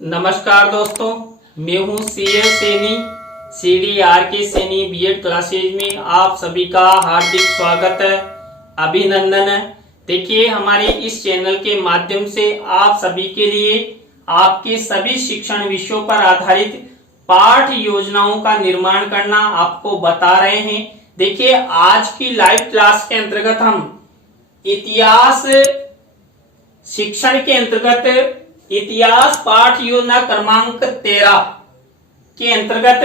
नमस्कार दोस्तों, मैं हूं CS Saini, CDRK Saini B Ed classes में आप सभी का हार्दिक स्वागत है, अभिनंदन है। देखिए, हमारे इस चैनल के माध्यम से आप सभी के लिए आपके सभी शिक्षण विषयों पर आधारित पाठ योजनाओं का निर्माण करना आपको बता रहे हैं। देखिए, आज की लाइव क्लास के अंतर्गत हम इतिहास शिक्षण के अंतर्गत इतिहास पाठ योजना क्रमांक 13 के अंतर्गत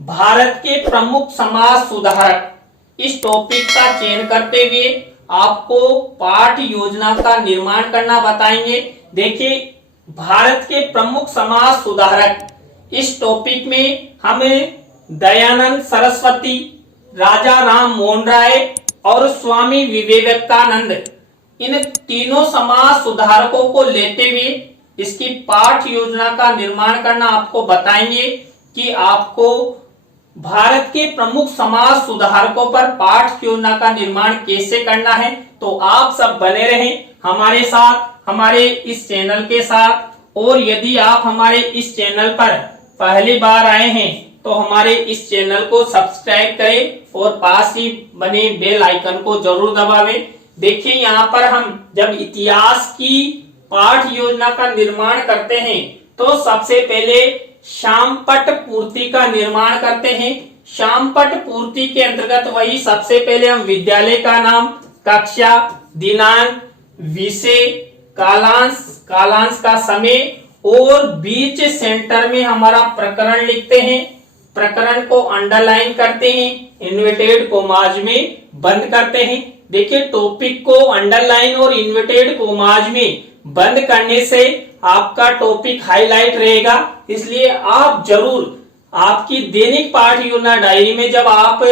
भारत के प्रमुख समाज सुधारक इस टॉपिक का चयन करते हुए आपको पाठ योजना का निर्माण करना बताएंगे। देखिए, भारत के प्रमुख समाज सुधारक इस टॉपिक में हमें दयानंद सरस्वती, राजा राम मोहन राय और स्वामी विवेकानंद, इन तीनों समाज सुधारकों को लेते हुए इसकी पाठ योजना का निर्माण करना आपको बताएंगे कि आपको भारत के प्रमुख समाज सुधारकों पर पाठ योजना का निर्माण कैसे करना है। तो आप सब बने रहें हमारे साथ, हमारे इस चैनल के साथ। और यदि आप हमारे इस चैनल पर पहली बार आए हैं तो हमारे इस चैनल को सब्सक्राइब करें और पास ही बने बेल आइकन को जरूर दबावें। देखिए, यहाँ पर हम जब इतिहास की पाठ योजना का निर्माण करते हैं तो सबसे पहले शामपट पूर्ति का निर्माण करते हैं। शामपट पूर्ति के अंतर्गत वही सबसे पहले हम विद्यालय का नाम, कक्षा, दिनांक, विषय, कालांश का समय और बीच सेंटर में हमारा प्रकरण लिखते हैं। प्रकरण को अंडरलाइन करते हैं, इन्वर्टेड कोमाज में बंद करते हैं। देखिए, टॉपिक को अंडरलाइन और इन्वर्टेड कोमाज में बंद करने से आपका टॉपिक हाईलाइट रहेगा, इसलिए आप जरूर आपकी दैनिक पाठ योजना डायरी में जब आप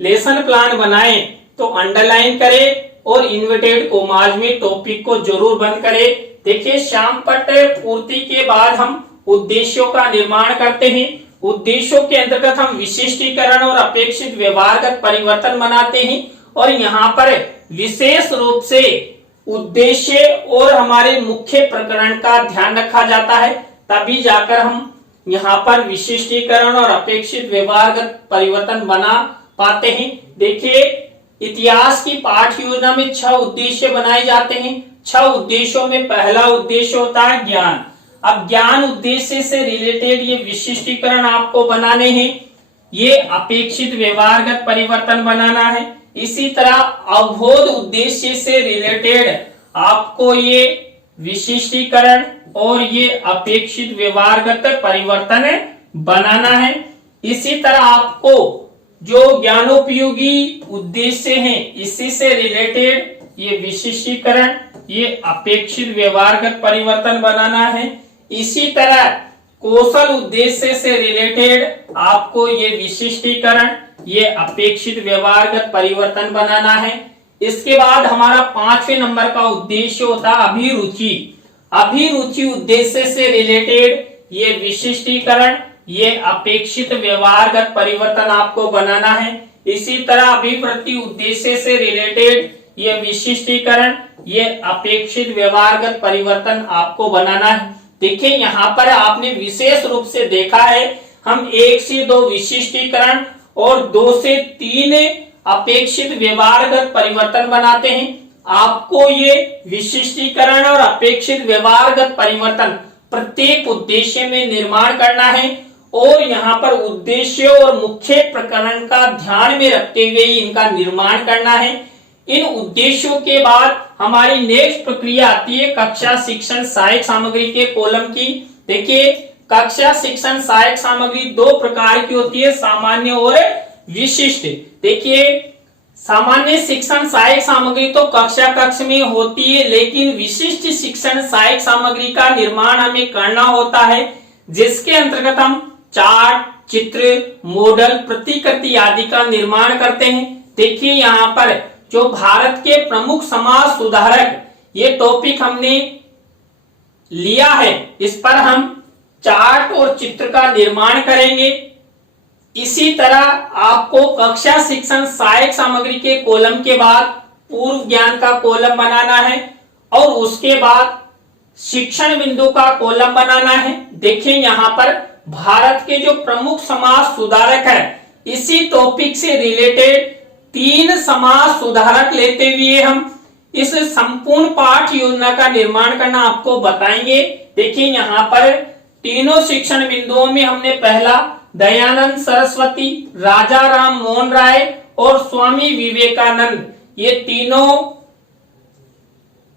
लेसन प्लान बनाएं तो अंडरलाइन करें और इन्वर्टेड कोमाज में टॉपिक को जरूर बंद करें। देखिए, शामपट पूर्ति के बाद हम उद्देश्यों का निर्माण करते हैं। उद्देश्यों के अंतर्गत हम विशिष्टीकरण और अपेक्षित व्यवहारगत परिवर्तन बनाते हैं और यहाँ पर विशेष रूप से उद्देश्य और हमारे मुख्य प्रकरण का ध्यान रखा जाता है, तभी जाकर हम यहाँ पर विशिष्टीकरण और अपेक्षित व्यवहारगत परिवर्तन बना पाते हैं। देखिए, इतिहास की पाठ योजना में 6 उद्देश्य बनाए जाते हैं। 6 उद्देश्यों में पहला उद्देश्य होता है ज्ञान। अब ज्ञान उद्देश्य से रिलेटेड ये विशिष्टीकरण आपको बनाने हैं, ये अपेक्षित व्यवहारगत परिवर्तन बनाना है। इसी तरह अवबोध उद्देश्य से रिलेटेड आपको ये विशिष्टीकरण और ये अपेक्षित व्यवहारगत परिवर्तन बनाना है। इसी तरह आपको जो ज्ञानोपयोगी उद्देश्य हैं, इसी से रिलेटेड ये विशिष्टीकरण, ये अपेक्षित व्यवहारगत परिवर्तन बनाना है। इसी तरह कौशल उद्देश्य से रिलेटेड आपको ये विशिष्टीकरण, ये अपेक्षित व्यवहारगत परिवर्तन बनाना है। इसके बाद हमारा 5वें नंबर का उद्देश्य होता है अभिरुचि। अभिरुचि उद्देश्य से रिलेटेड ये विशिष्टीकरण, ये अपेक्षित व्यवहारगत परिवर्तन आपको बनाना है। इसी तरह अभिवृत्ति उद्देश्य से रिलेटेड ये विशिष्टीकरण, ये अपेक्षित व्यवहारगत परिवर्तन आपको बनाना है। देखिए, यहाँ पर आपने विशेष रूप से देखा है, हम 1 से 2 विशिष्टीकरण और 2 से 3 अपेक्षित व्यवहारगत परिवर्तन बनाते हैं। आपको ये विशिष्टीकरण और अपेक्षित व्यवहारगत परिवर्तन प्रत्येक उद्देश्य में निर्माण करना है और यहाँ पर उद्देश्य और मुख्य प्रकरण का ध्यान में रखते हुए इनका निर्माण करना है। इन उद्देश्यों के बाद हमारी नेक्स्ट प्रक्रिया आती है कक्षा शिक्षण सहायक सामग्री के कॉलम की। देखिए, कक्षा शिक्षण सहायक सामग्री 2 प्रकार की होती है, सामान्य और विशिष्ट। देखिए, सामान्य शिक्षण सहायक सामग्री तो कक्षा कक्ष में होती है, लेकिन विशिष्ट शिक्षण सहायक सामग्री का निर्माण हमें करना होता है, जिसके अंतर्गत हम चार्ट, चित्र, मॉडल, प्रतिकृति आदि का निर्माण करते हैं। देखिए, यहाँ पर जो भारत के प्रमुख समाज सुधारक ये टॉपिक हमने लिया है, इस पर हम चार्ट और चित्र का निर्माण करेंगे। इसी तरह आपको कक्षा शिक्षण सहायक सामग्री के कॉलम के बाद पूर्व ज्ञान का कॉलम बनाना है और उसके बाद शिक्षण बिंदु का कॉलम बनाना है। देखिए यहाँ पर भारत के जो प्रमुख समाज सुधारक है, इसी टॉपिक से रिलेटेड 3 समाज सुधारक लेते हुए हम इस संपूर्ण पाठ योजना का निर्माण करना आपको बताएंगे। देखिए यहाँ पर तीनों शिक्षण बिंदुओं में हमने पहला दयानंद सरस्वती, राजा राम मोहन राय और स्वामी विवेकानंद, ये तीनों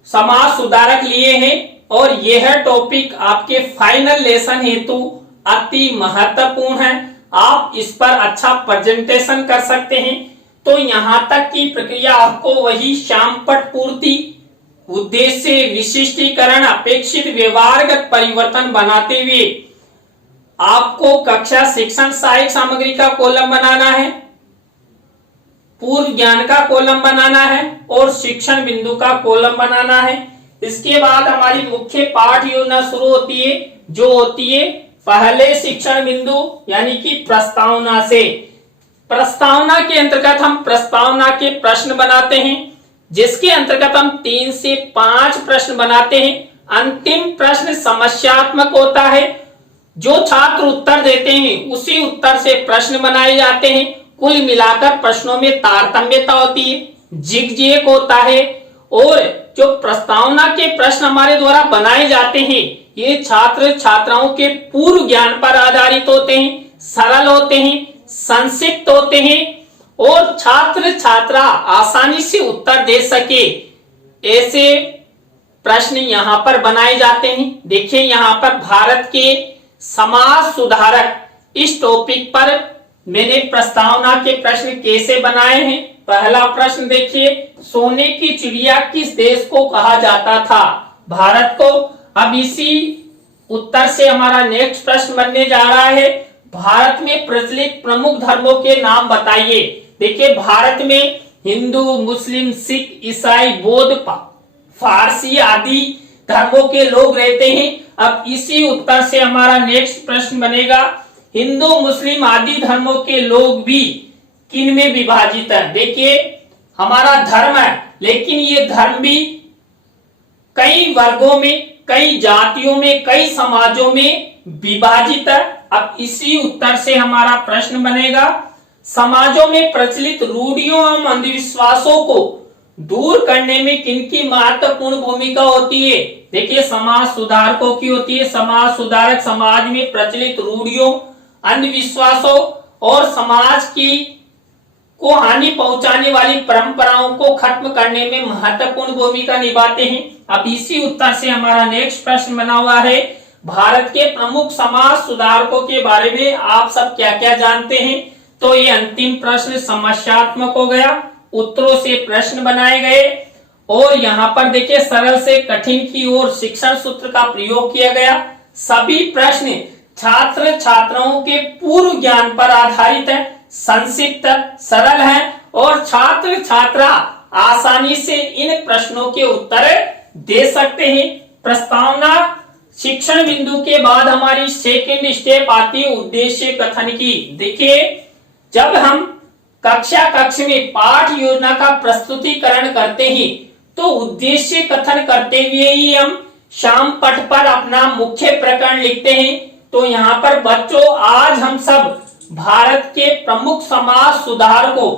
समाज सुधारक लिए हैं और यह टॉपिक आपके फाइनल लेसन हेतु अति महत्वपूर्ण है। आप इस पर अच्छा प्रेजेंटेशन कर सकते हैं। तो यहां तक की प्रक्रिया आपको वही श्यामपट्ट पूर्ति, उद्देश्य, विशिष्टीकरण, अपेक्षित व्यवहारगत परिवर्तन बनाते हुए आपको कक्षा शिक्षण सहायक सामग्री का कॉलम बनाना है, पूर्व ज्ञान का कॉलम बनाना है और शिक्षण बिंदु का कॉलम बनाना है। इसके बाद हमारी मुख्य पाठ योजना शुरू होती है, जो होती है पहले शिक्षण बिंदु यानी कि प्रस्तावना से। प्रस्तावना के अंतर्गत हम प्रस्तावना के प्रश्न बनाते हैं, जिसके अंतर्गत हम 3 से 5 प्रश्न बनाते हैं। अंतिम प्रश्न समस्यात्मक होता है, जो छात्र उत्तर देते हैं उसी उत्तर से प्रश्न बनाए जाते हैं। कुल मिलाकर प्रश्नों में तारतम्यता होती है, जिगजैग होता है और जो प्रस्तावना के प्रश्न हमारे द्वारा बनाए जाते हैं ये छात्र छात्राओं के पूर्व ज्ञान पर आधारित होते हैं, सरल होते हैं, संक्षिप्त होते हैं और छात्र छात्रा आसानी से उत्तर दे सके, ऐसे प्रश्न यहाँ पर बनाए जाते हैं। देखिए यहाँ पर भारत के समाज सुधारक, इस टॉपिक पर मैंने प्रस्तावना के प्रश्न कैसे बनाए हैं। पहला प्रश्न देखिए, सोने की चिड़िया किस देश को कहा जाता था? भारत को। अब इसी उत्तर से हमारा नेक्स्ट प्रश्न बनने जा रहा है, भारत में प्रचलित प्रमुख धर्मों के नाम बताइए। देखिए भारत में हिंदू, मुस्लिम, सिख, ईसाई, बौद्ध, फारसी आदि धर्मों के लोग रहते हैं। अब इसी उत्तर से हमारा नेक्स्ट प्रश्न बनेगा, हिंदू, मुस्लिम आदि धर्मों के लोग भी किन में विभाजित है? देखिए हमारा धर्म है, लेकिन ये धर्म भी कई वर्गों में, कई जातियों में, कई समाजों में विभाजित है। अब इसी उत्तर से हमारा प्रश्न बनेगा, समाजों में प्रचलित रूढ़ियों एवं अंधविश्वासों को दूर करने में किनकी महत्वपूर्ण भूमिका होती है? देखिए समाज सुधारकों की होती है। समाज सुधारक समाज में प्रचलित रूढ़ियों, अंधविश्वासों और समाज की को हानि पहुंचाने वाली परंपराओं को खत्म करने में महत्वपूर्ण भूमिका निभाते हैं। अब इसी उत्तर से हमारा नेक्स्ट प्रश्न बना हुआ है, भारत के प्रमुख समाज सुधारकों के बारे में आप सब क्या क्या जानते हैं? तो ये अंतिम प्रश्न समस्यात्मक हो गया, उत्तरों से प्रश्न बनाए गए और यहाँ पर देखिए सरल से कठिन की ओर शिक्षण सूत्र का प्रयोग किया गया। सभी प्रश्न छात्र छात्राओं के पूर्व ज्ञान पर आधारित है, संक्षिप्त, सरल है और छात्र छात्रा आसानी से इन प्रश्नों के उत्तर दे सकते हैं। प्रस्तावना शिक्षण बिंदु के बाद हमारी सेकंड स्टेप आती है उद्देश्य कथन की। देखिए जब हम कक्ष में पाठ योजना का प्रस्तुतिकरण करते हैं तो उद्देश्य कथन करते हुए ही हम श्यामपट्ट पर अपना मुख्य प्रकरण लिखते हैं। तो यहाँ पर बच्चों आज हम सब भारत के प्रमुख समाज सुधारकों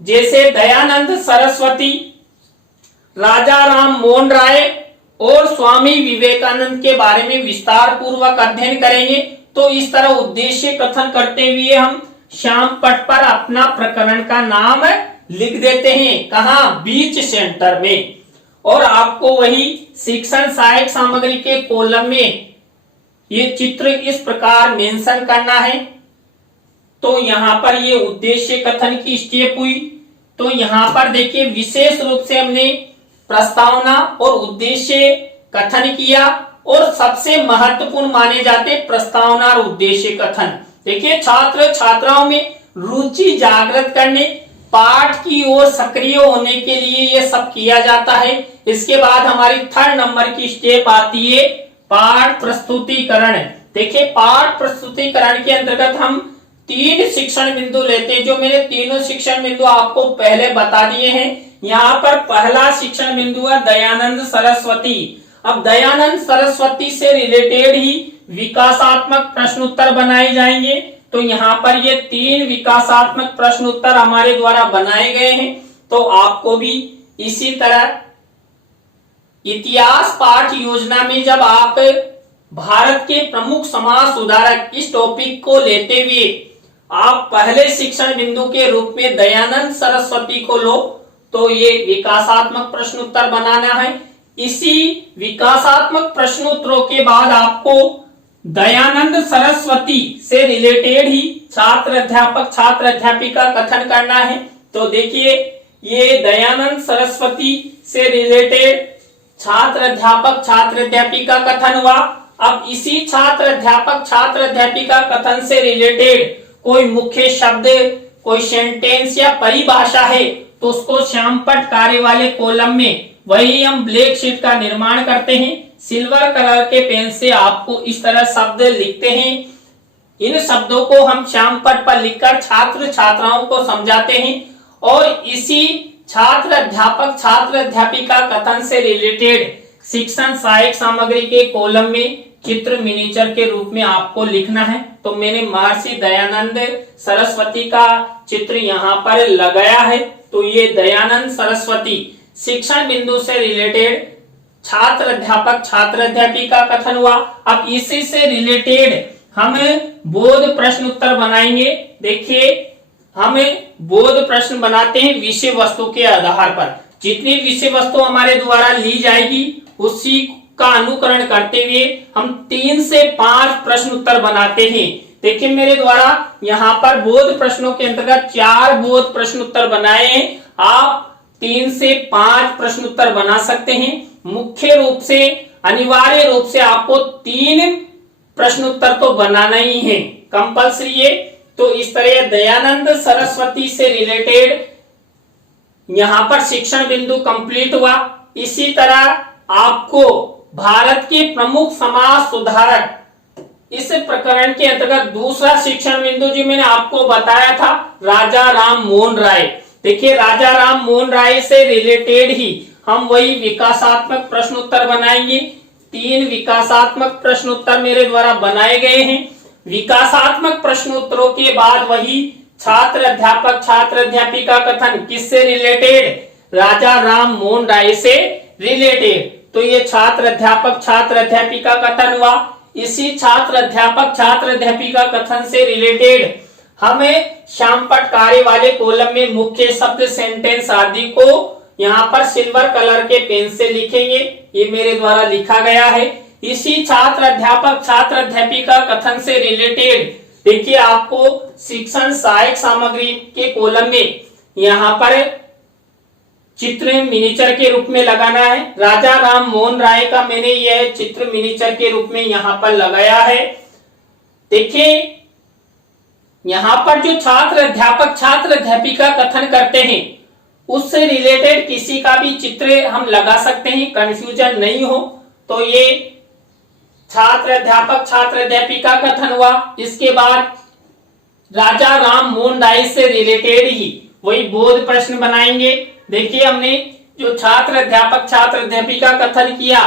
जैसे दयानंद सरस्वती, राजा राम मोहन राय और स्वामी विवेकानंद के बारे में विस्तार पूर्वक अध्ययन करेंगे। तो इस तरह उद्देश्य कथन करते हुए हम श्यामपट्ट पर अपना प्रकरण का नाम लिख देते हैं, कहाँ? बीच सेंटर में। और आपको वही शिक्षण सहायक सामग्री के कॉलम में ये चित्र इस प्रकार मेंशन करना है। तो यहाँ पर ये उद्देश्य कथन की स्टेप हुई। तो यहाँ पर देखिए विशेष रूप से हमने प्रस्तावना और उद्देश्य कथन किया और सबसे महत्वपूर्ण माने जाते प्रस्तावना और उद्देश्य कथन। देखिए छात्र छात्राओं में रुचि जागृत करने, पाठ की ओर सक्रिय होने के लिए ये सब किया जाता है। इसके बाद हमारी 3rd नंबर की स्टेप आती है पाठ प्रस्तुतिकरण। देखिए पाठ प्रस्तुतिकरण के अंतर्गत हम 3 शिक्षण बिंदु लेते हैं, जो मैंने तीनों शिक्षण बिंदु आपको पहले बता दिए हैं। यहाँ पर पहला शिक्षण बिंदु है दयानंद सरस्वती। अब दयानंद सरस्वती से रिलेटेड ही विकासात्मक प्रश्न उत्तर बनाए जाएंगे। तो यहाँ पर ये 3 विकासात्मक प्रश्न उत्तर हमारे द्वारा बनाए गए हैं। तो आपको भी इसी तरह इतिहास पाठ योजना में जब आप भारत के प्रमुख समाज सुधारक इस टॉपिक को लेते हुए आप पहले शिक्षण बिंदु के रूप में दयानंद सरस्वती को लो, तो ये विकासात्मक प्रश्न उत्तर बनाना है। इसी विकासात्मक प्रश्नोत्तरों के बाद आपको दयानंद सरस्वती से रिलेटेड ही छात्र अध्यापक छात्र अध्यापिका कथन करना है। तो देखिए, ये दयानंद सरस्वती से रिलेटेड छात्र अध्यापक छात्र अध्यापिका कथन हुआ। अब इसी छात्र अध्यापक छात्र अध्यापिका कथन से रिलेटेड कोई मुख्य शब्द, कोई सेंटेंस या परिभाषा है तो उसको श्यामपट्ट कार्य वाले कॉलम में वही हम ब्लैक शीट का निर्माण करते हैं। सिल्वर कलर के पेन से आपको इस तरह शब्द लिखते हैं। इन शब्दों को हम श्यामपट्ट पर लिखकर छात्र छात्राओं को समझाते हैं और इसी छात्र अध्यापक छात्र अध्यापिका कथन से रिलेटेड शिक्षण सहायक सामग्री के कॉलम में चित्र मिनिएचर के रूप में आपको लिखना है। तो मैंने महर्षि दयानंद सरस्वती का चित्र यहाँ पर लगाया है। तो ये दयानंद सरस्वती शिक्षण बिंदु से रिलेटेड छात्र अध्यापक छात्र अध्यापिका कथन हुआ। अब इसी से रिलेटेड हम बोध प्रश्न उत्तर बनाएंगे। देखिए, हम बोध प्रश्न बनाते हैं विषय वस्तु के आधार पर। जितनी विषय वस्तु हमारे द्वारा ली जाएगी उसी का अनुकरण करते हुए हम 3 से 5 प्रश्न उत्तर बनाते हैं। देखिए, मेरे द्वारा यहाँ पर बोध प्रश्नों के अंतर्गत 4 बोध प्रश्न उत्तर बनाए हैं। आप 3 से 5 प्रश्न उत्तर बना सकते हैं। मुख्य रूप से अनिवार्य रूप से आपको 3 प्रश्न उत्तर तो बनाना ही है, कंपल्सरी है। तो इस तरह दयानंद सरस्वती से रिलेटेड यहाँ पर शिक्षण बिंदु कंप्लीट हुआ। इसी तरह आपको भारत के प्रमुख समाज सुधारक इस प्रकरण के अंतर्गत दूसरा शिक्षण बिंदु जो मैंने आपको बताया था, राजा राम मोहन राय। देखिए, राजा राम मोहन राय से रिलेटेड ही हम वही विकासात्मक प्रश्न उत्तर बनाएंगे। 3 विकासात्मक प्रश्न उत्तर मेरे द्वारा बनाए गए हैं। विकासात्मक प्रश्नोत्तरों के बाद वही छात्र अध्यापक छात्र अध्यापिका कथन किससे रिलेटेड, राजा राम मोहन राय से रिलेटेड। तो ये छात्र अध्यापक छात्र अध्यापिका कथन हुआ। इसी छात्र अध्यापक छात्र अध्यापिका कथन से रिलेटेड हमें श्यामपट्ट कार्य वाले कॉलम में मुख्य शब्द सेंटेंस आदि को यहाँ पर सिल्वर कलर के पेन से लिखेंगे। ये मेरे द्वारा लिखा गया है। इसी छात्र अध्यापक छात्र अध्यापिका कथन से रिलेटेड देखिए, आपको शिक्षण सहायक सामग्री के कॉलम में यहाँ पर चित्र मिनिएचर के रूप में लगाना है। राजा राम मोहन राय का मैंने यह चित्र मिनिएचर के रूप में यहाँ पर लगाया है। देखिए, यहाँ पर जो छात्र अध्यापक छात्र अध्यापिका कथन करते हैं उससे रिलेटेड किसी का भी चित्र हम लगा सकते हैं, कंफ्यूजन नहीं हो। तो ये छात्र अध्यापक छात्र अध्यापिका कथन हुआ। इसके बाद राजा राम मोहन राय से रिलेटेड ही वही बोध प्रश्न बनाएंगे। देखिए, हमने जो छात्र अध्यापक छात्र अध्यापिका कथन किया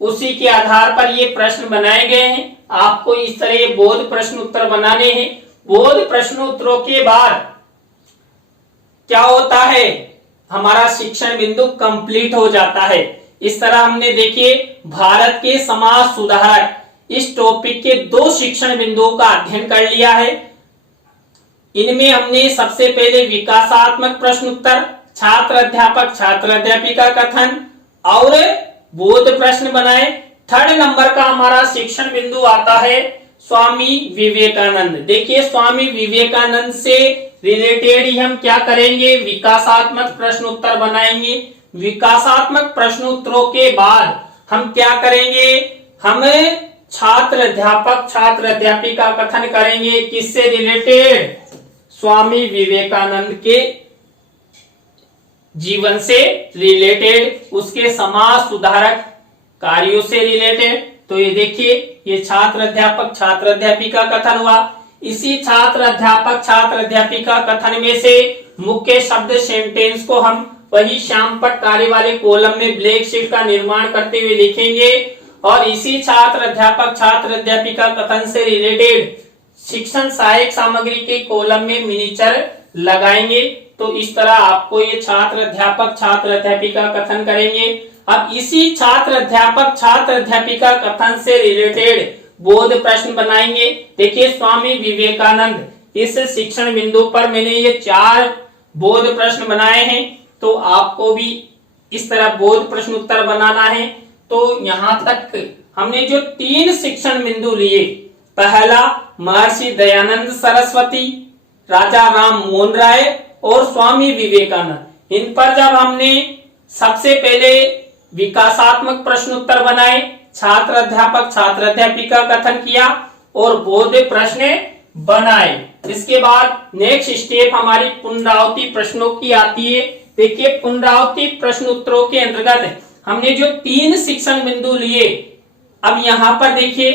उसी के आधार पर ये प्रश्न बनाए गए हैं। आपको इस तरह बोध प्रश्न उत्तर बनाने हैं। बोध प्रश्नोत्तरों के बाद क्या होता है, हमारा शिक्षण बिंदु कंप्लीट हो जाता है। इस तरह हमने देखिए भारत के समाज सुधारक इस टॉपिक के 2 शिक्षण बिंदुओं का अध्ययन कर लिया है। इनमें हमने सबसे पहले विकासात्मक प्रश्न उत्तर छात्र अध्यापक छात्र अध्यापिका कथन और बोध प्रश्न बनाए। 3rd नंबर का हमारा शिक्षण बिंदु आता है स्वामी विवेकानंद। देखिए, स्वामी विवेकानंद से रिलेटेड ही हम क्या करेंगे, विकासात्मक प्रश्न उत्तर बनाएंगे। विकासात्मक प्रश्नोत्तरों के बाद हम क्या करेंगे, हम छात्र अध्यापक छात्र अध्यापिका कथन करेंगे। किससे रिलेटेड, स्वामी विवेकानंद के जीवन से रिलेटेड, उसके समाज सुधारक कार्यों से रिलेटेड। तो ये देखिए, ये छात्र अध्यापक छात्र अध्यापिका कथन हुआ। इसी छात्र अध्यापक छात्र अध्यापिका कथन में से मुख्य शब्द सेंटेंस को हम वही श्यामपट्ट कार्य वाले कॉलम में ब्लैक शीट का निर्माण करते हुए लिखेंगे और इसी छात्र अध्यापक छात्र अध्यापिका कथन से रिलेटेड शिक्षण सहायक सामग्री के कॉलम में मिनीचर लगाएंगे। तो इस तरह आपको ये छात्र अध्यापक छात्र अध्यापिका कथन करेंगे। अब इसी छात्र अध्यापिका कथन से रिलेटेड बोध प्रश्न बनाएंगे। देखिए स्वामी विवेकानंद, इस शिक्षण बिंदु पर मैंने ये 4 बोध प्रश्न बनाए हैं, तो आपको भी इस तरह बोध प्रश्न उत्तर बनाना है। तो यहां तक हमने जो 3 शिक्षण बिंदु लिए, पहला महर्षि दयानंद सरस्वती, राजा राम मोहन राय और स्वामी विवेकानंद, इन पर जब हमने सबसे पहले विकासात्मक प्रश्न उत्तर बनाए, छात्र अध्यापक छात्र अध्यापिका कथन किया और बोध प्रश्न बनाए, इसके बाद नेक्स्ट स्टेप हमारी पुनरावृत्ति प्रश्नों की आती है। देखिए पुनरावृत्ति प्रश्न उत्तरों के अंतर्गत हमने जो 3 शिक्षण बिंदु लिए, अब यहां पर देखिए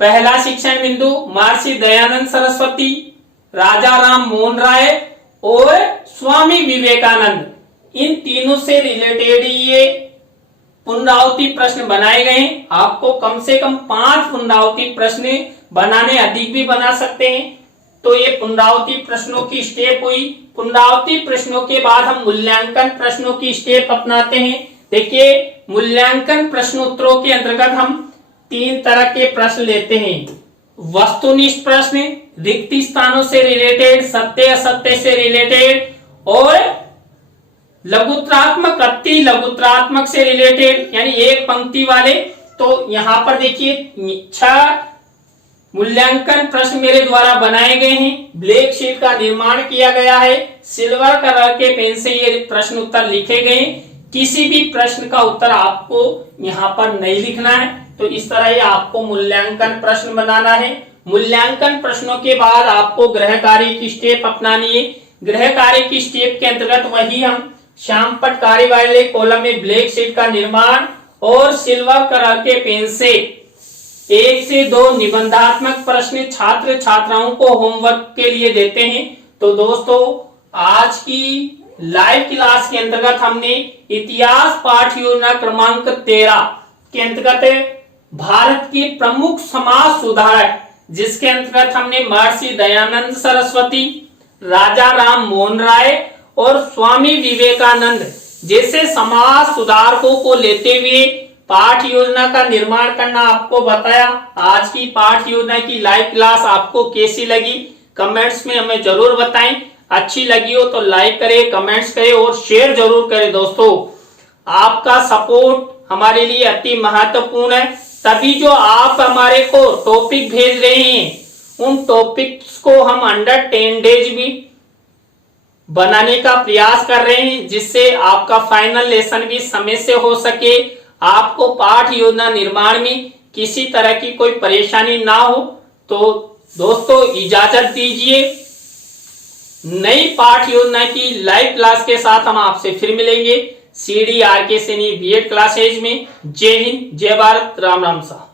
पहला शिक्षण बिंदु महर्षि दयानंद सरस्वती, राजा राम मोहन राय और स्वामी विवेकानंद, इन तीनों से रिलेटेड ये पुनरावृत्ति प्रश्न बनाए गए। आपको कम से कम 5 पुनरावृत्ति प्रश्न बनाने, अधिक भी बना सकते हैं। तो ये पुनरावृत्ति प्रश्नों की स्टेप हुई। पुनरावृत्ति प्रश्नों के बाद हम मूल्यांकन प्रश्नों की स्टेप अपनाते हैं। देखिए मूल्यांकन प्रश्नोत्तरों के अंतर्गत हम 3 तरह के प्रश्न लेते हैं। वस्तुनिष्ठ प्रश्न, रिक्त स्थानों से रिलेटेड, सत्य असत्य से रिलेटेड, और लघुत्रात्मक अति लघुत्रात्मक से रिलेटेड, यानी एक पंक्ति वाले। तो यहां पर देखिए 6 मूल्यांकन प्रश्न मेरे द्वारा बनाए गए हैं। ब्लैक शीट का निर्माण किया गया है, सिल्वर कलर के पेन से ये प्रश्न उत्तर लिखे गए। किसी भी प्रश्न का उत्तर आपको यहाँ पर नहीं लिखना है। तो इस तरह ये आपको मूल्यांकन प्रश्न बनाना है। मूल्यांकन प्रश्नों के बाद आपको गृह कार्य की स्टेप अपनानी है। गृह कार्य की स्टेप के अंतर्गत वही हम श्यामपट्ट कार्य वाले कॉलम में ब्लैक शीट का निर्माण और सिल्वर कलर के पेन से 1 से 2 निबंधात्मक प्रश्न छात्र छात्राओं को होमवर्क के लिए देते हैं। तो दोस्तों आज की लाइव क्लास के अंतर्गत हमने इतिहास पाठ योजना क्रमांक 13 के अंतर्गत भारत की प्रमुख समाज सुधारक, जिसके अंतर्गत हमने महर्षि दयानंद सरस्वती, राजा राम मोहन राय और स्वामी विवेकानंद जैसे समाज सुधारकों को लेते हुए पाठ योजना का निर्माण करना आपको बताया। आज की पाठ योजना की लाइव क्लास आपको कैसी लगी कमेंट्स में हमें जरूर बताएं। अच्छी लगी हो तो लाइक करें, कमेंट्स करें और शेयर जरूर करें। दोस्तों आपका सपोर्ट हमारे लिए अति महत्वपूर्ण है। तभी जो आप हमारे को टॉपिक भेज रहे हैं उन टॉपिक्स को हम अंडर 10 डेज भी बनाने का प्रयास कर रहे हैं, जिससे आपका फाइनल लेसन भी समय से हो सके, आपको पाठ योजना निर्माण में किसी तरह की कोई परेशानी ना हो। तो दोस्तों इजाजत दीजिए, नई पाठ योजना की लाइव क्लास के साथ हम आपसे फिर मिलेंगे CDRK सैनी B.Ed क्लासेज में। जय हिंद, जय भारत, राम राम सा।